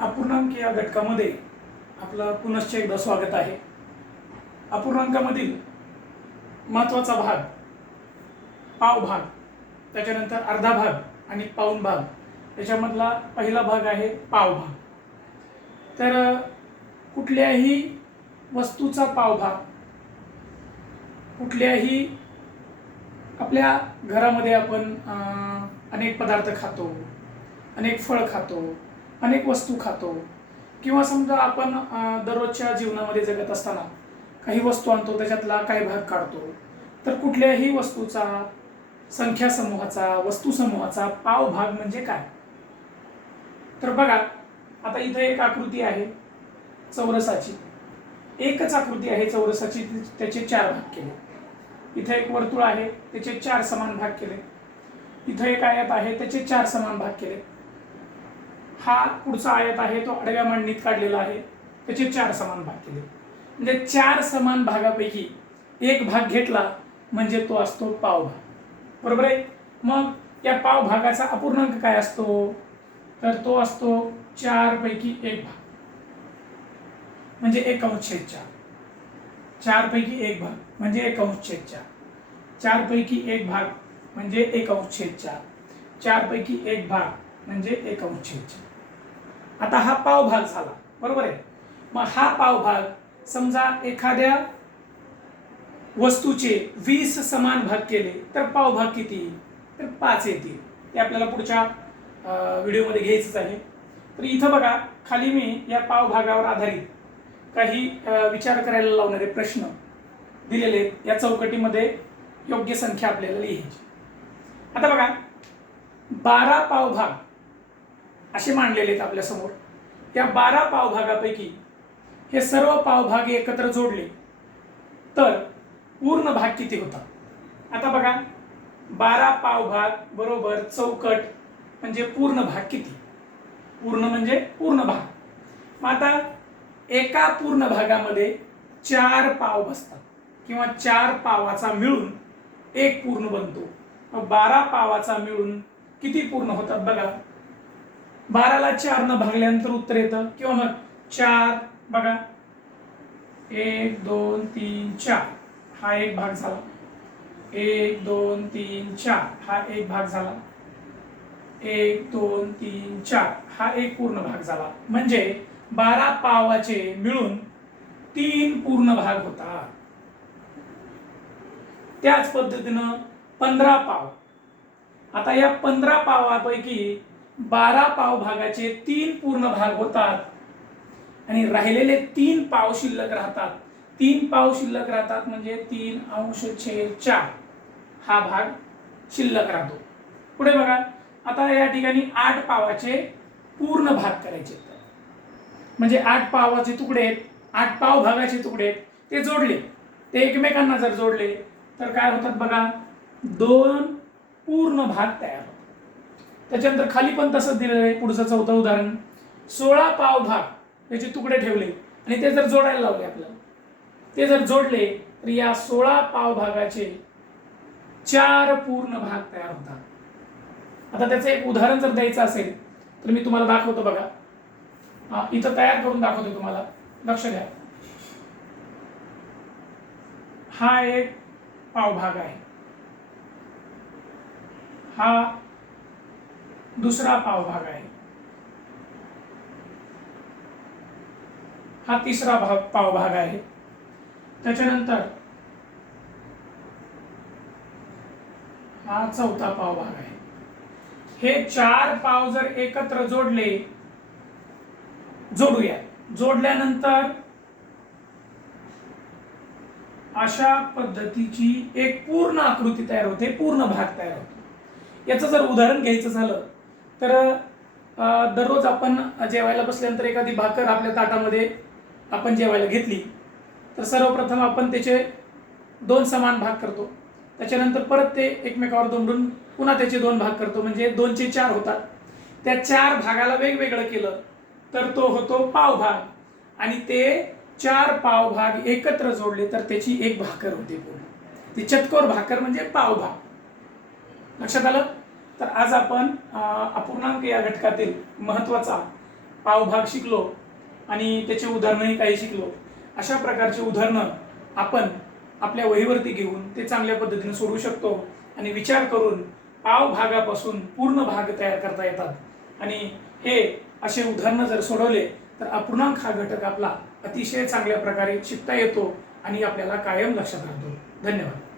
अपूर्णांक या घटकामध्ये आपलं पुनश्च एकदा स्वागत आहे. अपूर्णांकामधील महत्त्वाचा भाग पाव भाग, त्याच्यानंतर अर्धा भाग आणि पाऊण भाग. त्याच्यामधला पहिला भाग आहे पाव भाग. तर कुठल्याही वस्तूचा पाव भाग, कुठल्याही आपल्या घरामध्ये आपण अनेक पदार्थ खातो, अनेक फळ खातो, अनेक वस्तू खातो, किंवा समजा आपण दररोजच्या जीवनामध्ये जगत असताना काही वस्तू आणतो, त्याच्यातला काही भाग काढतो. तर कुठल्याही वस्तूचा, संख्या समूहाचा, वस्तू समूहाचा पाव भाग म्हणजे काय? तर बघा, आता इथे एक आकृती आहे चौरसाची. एकच आकृती आहे चौरसाची, त्याचे 4 भाग केले. इथे एक वर्तुळ आहे, त्याचे 4 समान भाग केले. इथे एक आयत आहे, त्याचे 4 समान भाग केले. हा पुढचा आयत आहे, तो आडव्या मांडणीत काढलेला आहे, त्याचे 4 समान भाग केले. म्हणजे 4 समान भागापैकी एक भाग घेतला म्हणजे तो असतो पाव भाग. बरोबर आहे? मग या पाव भागाचा अपूर्णांक काय असतो? तर तो असतो 4 पैकी 1 भाग, म्हणजे 1/4. 4 पैकी 1 भाग म्हणजे 1/4. 4 पैकी 1 भाग म्हणजे 1/4. 4 पैकी 1 भाग म्हणजे 1/4. आता हा पाव भाग झाला. बरोबर आहे? मग हा पाव भाग समजा एखाद्या वस्तूचे 20 समान भाग केले तर पाव भाग किती? तर 5 येतील. ते आपल्याला पुढच्या व्हिडिओमध्ये घ्यायचंच आहे. तर इथं बघा, खाली मी या पाव भागावर आधारित काही विचार करायला लावणारे प्रश्न दिलेले आहेत. या चौकटीमध्ये योग्य संख्या आपल्याला लिहायची. आता बघा, 12 पाव भाग असे मांडलेले आहेत आपल्या समोर. या 12 पाव भागापैकी हे सर्व पाव भाग एकत्र जोडले तर पूर्ण भाग किती होतात? आता बघा, 12 पाव भाग बरोबर चौकट म्हणजे पूर्ण भाग किती? पूर्ण म्हणजे पूर्ण भाग. मग आता एका पूर्ण भागामध्ये 4 पाव बसतात, किंवा 4 पावाचा मिळून एक पूर्ण बनतो. मग 12 पावाचा मिळून किती पूर्ण होतात? बघा, 12ला 4 न भागल्यानंतर उत्तर येतं, किंवा मग 4 बघा, 1 2 3 4 हा एक भाग झाला. 1 2 3 4 हा एक भाग झाला. 1 2 3 4 हा एक पूर्ण भाग झाला. म्हणजे 12 पावाचे मिळून 3 पूर्ण भाग होता. त्याच पद्धतीनं 15 पाव. आता या 15 पावापैकी 12 पाव भागाचे 3 पूर्ण भाग होतात आणि राहिलेले 3 पाव शिल्लक राहतात. 3 पाव शिल्लक राहतात म्हणजे 3/4 हा भाग शिल्लक राहतो. पुढे बघा, आता या ठिकाणी 8 पावाचे पूर्ण भाग करायचे. म्हणजे 8 पावाचे तुकडे आहेत, 8 पाव भागाचे तुकडे आहेत, ते जोडले, ते एकमेकांना जर जोडले तर काय होतात? बघा, 2 पूर्ण भाग तयार होतात. त्याच्यानंतर खाली पण तसंच दिलेलं आहे. पुढचं चौथं उदाहरण, 16 पाव भाग त्याचे तुकडे ठेवले आणि ते जर जोडायला लावले आपल्याला, ते जर जोडले तर या 16 पाव भागाचे 4 पूर्ण भाग तयार होतात. आता त्याचं एक उदाहरण जर द्यायचं असेल तर मी तुम्हाला दाखवतो. बघा, इथं तयार करून दाखवतो तुम्हाला. लक्ष द्या, हा एक पाव भाग आहे, हा दुसरा पाव भाग आहे, हा तिसरा पाव भाग आहे, त्याच्यानंतर हा चौथा पाव भाग आहे. हे 4 पाव जर एकत्र जोडूया, जोडल्यानंतर अशा पद्धतीची एक पूर्ण आकृती तयार होते, पूर्ण भाग तयार होतो. याचं जर उदाहरण घ्यायचं झालं तर दररोज आपण जेवायला बसल्यानंतर एखादी भाकर आपल्या ताटामध्ये आपण जेवायला घेतली तर सर्वप्रथम आपण त्याचे 2 समान भाग करतो. त्याच्यानंतर परत ते एकमेकावर दोंडून पुन्हा त्याचे 2 भाग करतो, म्हणजे 2चे 4 होतात. त्या 4 भागाला वेगवेगळं केलं तर तो होतो पाव भाग, आणि ते 4 पाव भाग एकत्र जोडले तर त्याची एक भाकर होते पूर्ण. ती चतकोर भाकर म्हणजे पाव भाग. लक्षात आलं? तर आज आपण अपूर्णांक या घटकातील महत्त्वाचा पावभाग शिकलो आणि त्याचे उदाहरणंही काही शिकलो. अशा प्रकारचे उदाहरणं आपण आपल्या वहीवरती घेऊन ते चांगल्या पद्धतीने सोडवू शकतो आणि विचार करून पावभागापासून पूर्ण भाग तयार करता येतात. आणि हे असे उदाहरणं जर सोडवले तर अपूर्णांक हा घटक आपला अतिशय चांगल्या प्रकारे शिकता येतो आणि आपल्याला कायम लक्षात राहतो. धन्यवाद.